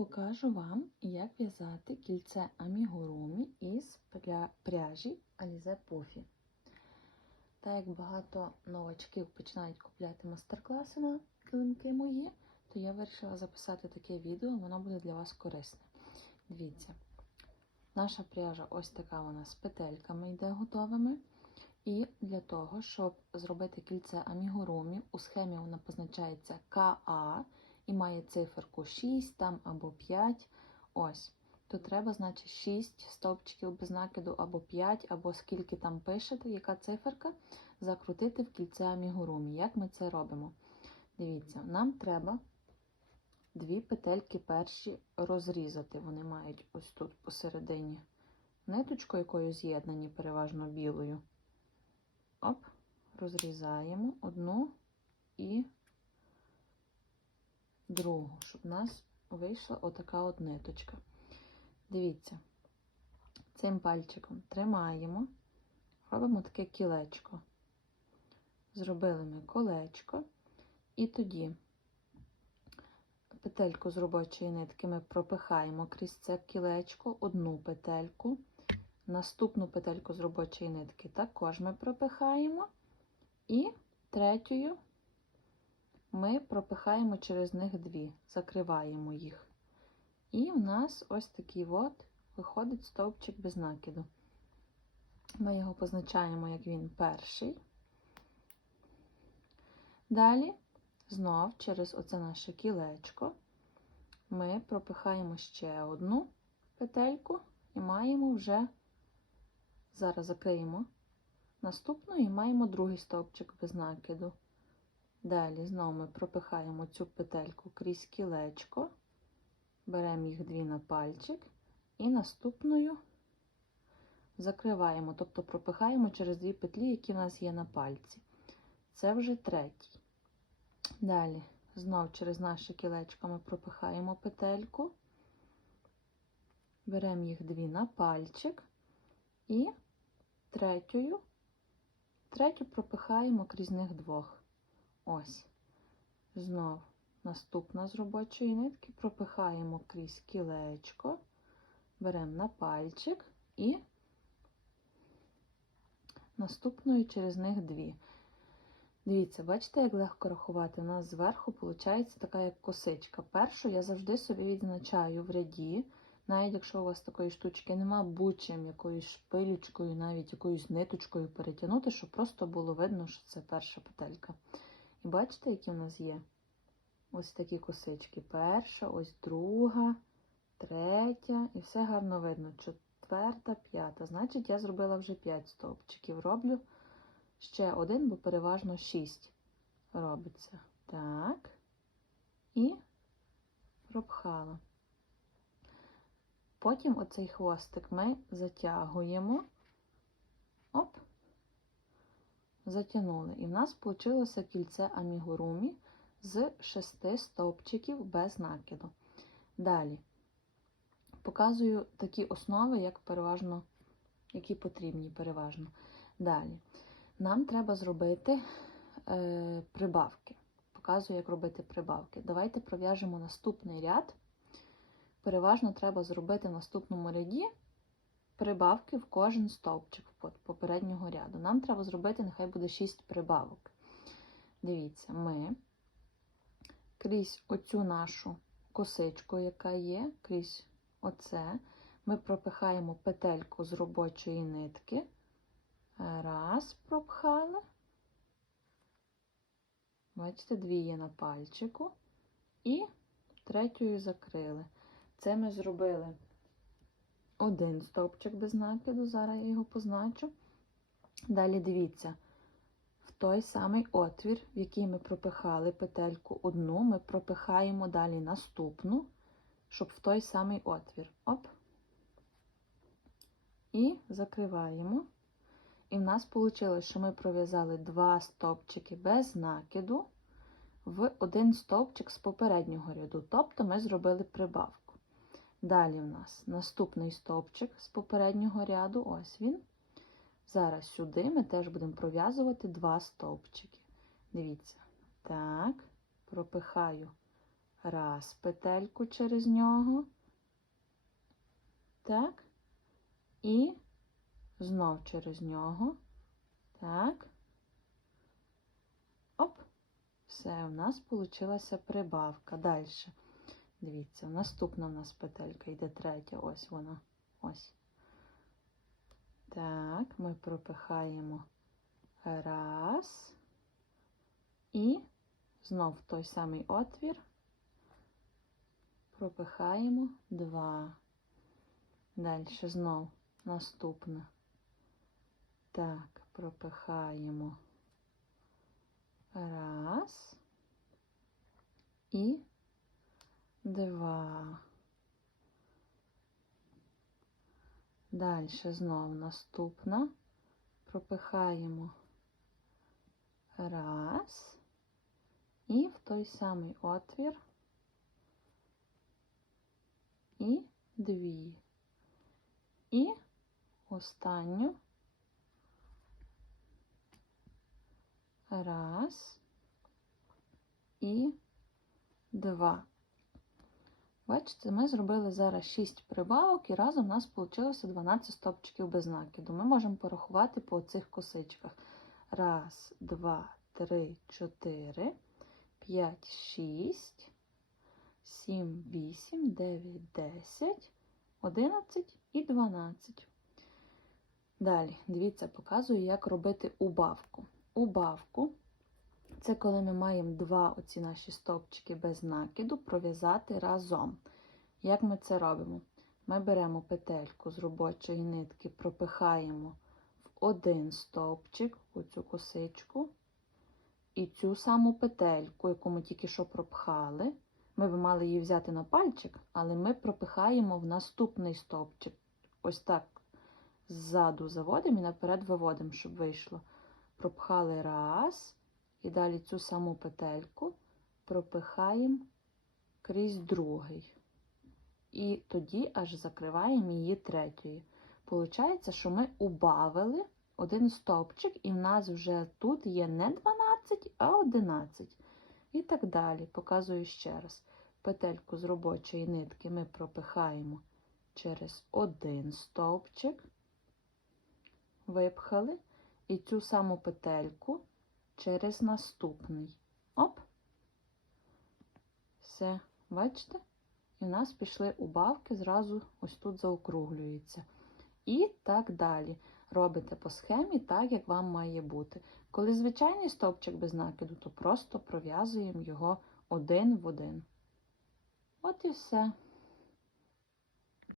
покажу вам, як в'язати кільце амігурумі із пря- пряжі Alize Puffy. Так як багато новачків починають купляти мастер-класи на килимки мої, то я вирішила записати таке відео, воно буде для вас корисне. Дивіться, наша пряжа ось така вона з петельками йде готовими. І для того, щоб зробити кільце амігурумі, у схемі вона позначається КА і має циферку 6 там або 5. Ось. То треба, значить, 6 стовпчиків без накиду, або 5, або скільки там пишете, яка циферка, закрутити в кільце амігурумі. Як ми це робимо? Дивіться, нам треба дві петельки перші розрізати. Вони мають ось тут посередині ниточку, якою з'єднані, переважно білою. Оп, розрізаємо одну і другу, щоб у нас вийшла отака от ниточка. Дивіться, цим пальчиком тримаємо, робимо таке кілечко. Зробили ми колечко, і тоді петельку з робочої нитки ми пропихаємо крізь це кілечко, одну петельку. Наступну петельку з робочої нитки також ми пропихаємо, і третьою ми пропихаємо через них дві, закриваємо їх. І в нас ось такий от виходить стовпчик без накиду. Ми його позначаємо, як він перший. Далі, знов через оце наше кілечко, ми пропихаємо ще одну петельку і маємо вже, зараз закриємо наступну і маємо другий стовпчик без накиду. Далі знову ми пропихаємо цю петельку крізь кілечко, беремо їх дві на пальчик і наступною закриваємо, тобто пропихаємо через дві петлі, які в нас є на пальці. Це вже третій. Далі, знов через наше кілечко ми пропихаємо петельку, беремо їх дві на пальчик і третьою, третю пропихаємо крізь них двох. Ось. Знов наступна з робочої нитки пропихаємо крізь кілечко, беремо на пальчик і наступною через них дві. Дивіться, бачите, як легко рахувати? У нас зверху виходить така як косичка. Першу я завжди собі відзначаю в ряді, навіть якщо у вас такої штучки нема, будь-чим якоюсь шпилючкою, навіть якоюсь ниточкою перетягнути, щоб просто було видно, що це перша петелька. І бачите, які в нас є? Ось такі косички. Перша, ось друга, третя, і все гарно видно. Четверта, п'ята. Значить, я зробила вже 5 стовпчиків. Роблю ще один, бо переважно 6 робиться. Так. І пропхала. Потім оцей хвостик ми затягуємо. Оп затягнули. І в нас вийшло кільце амігурумі з шести стовпчиків без накиду. Далі показую такі основи, як переважно, які потрібні переважно. Далі. Нам треба зробити е, прибавки. Показую, як робити прибавки. Давайте пров'яжемо наступний ряд. Переважно треба зробити в наступному ряді прибавки в кожен стовпчик попереднього ряду. Нам треба зробити, нехай буде 6 прибавок. Дивіться, ми крізь оцю нашу косичку, яка є, крізь оце, ми пропихаємо петельку з робочої нитки. Раз, пропхали. Бачите, дві є на пальчику. І третьою закрили. Це ми зробили один стовпчик без накиду, зараз я його позначу. Далі дивіться, в той самий отвір, в який ми пропихали петельку одну, ми пропихаємо далі наступну, щоб в той самий отвір. Оп. І закриваємо. І в нас вийшло, що ми пров'язали два стовпчики без накиду в один стовпчик з попереднього ряду. Тобто ми зробили прибавку. Далі в нас наступний стовпчик з попереднього ряду, ось він. Зараз сюди ми теж будемо пров'язувати два стовпчики. Дивіться, так, пропихаю Раз петельку через нього. Так. І знов через нього. Так. Оп. Все, у нас вийшла прибавка. Далі. Дивіться, наступна у нас петелька йде третя. Ось вона. Ось. Так, ми пропихаємо раз. І знов той самий отвір пропихаємо два. Далі знов наступна. Так, пропихаємо раз і два. Далі знов наступна. Пропихаємо раз і в той самий отвір і дві. І останню раз і два. Бачите, ми зробили зараз 6 прибавок і разом у нас вийшло 12 стопчиків без накиду. Ми можемо порахувати по цих косичках. Раз, два, три, чотири, п'ять, шість, сім, вісім, дев'ять, десять, одинадцять і дванадцять. Далі, дивіться, показую, як робити убавку. Убавку це коли ми маємо два оці наші стовпчики без накиду пров'язати разом. Як ми це робимо? Ми беремо петельку з робочої нитки, пропихаємо в один стовпчик, оцю косичку, і цю саму петельку, яку ми тільки що пропхали. Ми б мали її взяти на пальчик, але ми пропихаємо в наступний стовпчик. Ось так ззаду заводимо і наперед виводимо, щоб вийшло. Пропхали раз. І далі цю саму петельку пропихаємо крізь другий. І тоді аж закриваємо її третьою. Получається, що ми убавили один стовпчик, і в нас вже тут є не 12, а 11. І так далі. Показую ще раз. Петельку з робочої нитки ми пропихаємо через один стовпчик, випхали, і цю саму петельку через наступний. Оп. Все, бачите? І в нас пішли убавки, зразу ось тут заокруглюється. І так далі. Робите по схемі так, як вам має бути. Коли звичайний стовпчик без накиду, то просто пров'язуємо його один в один. От і все.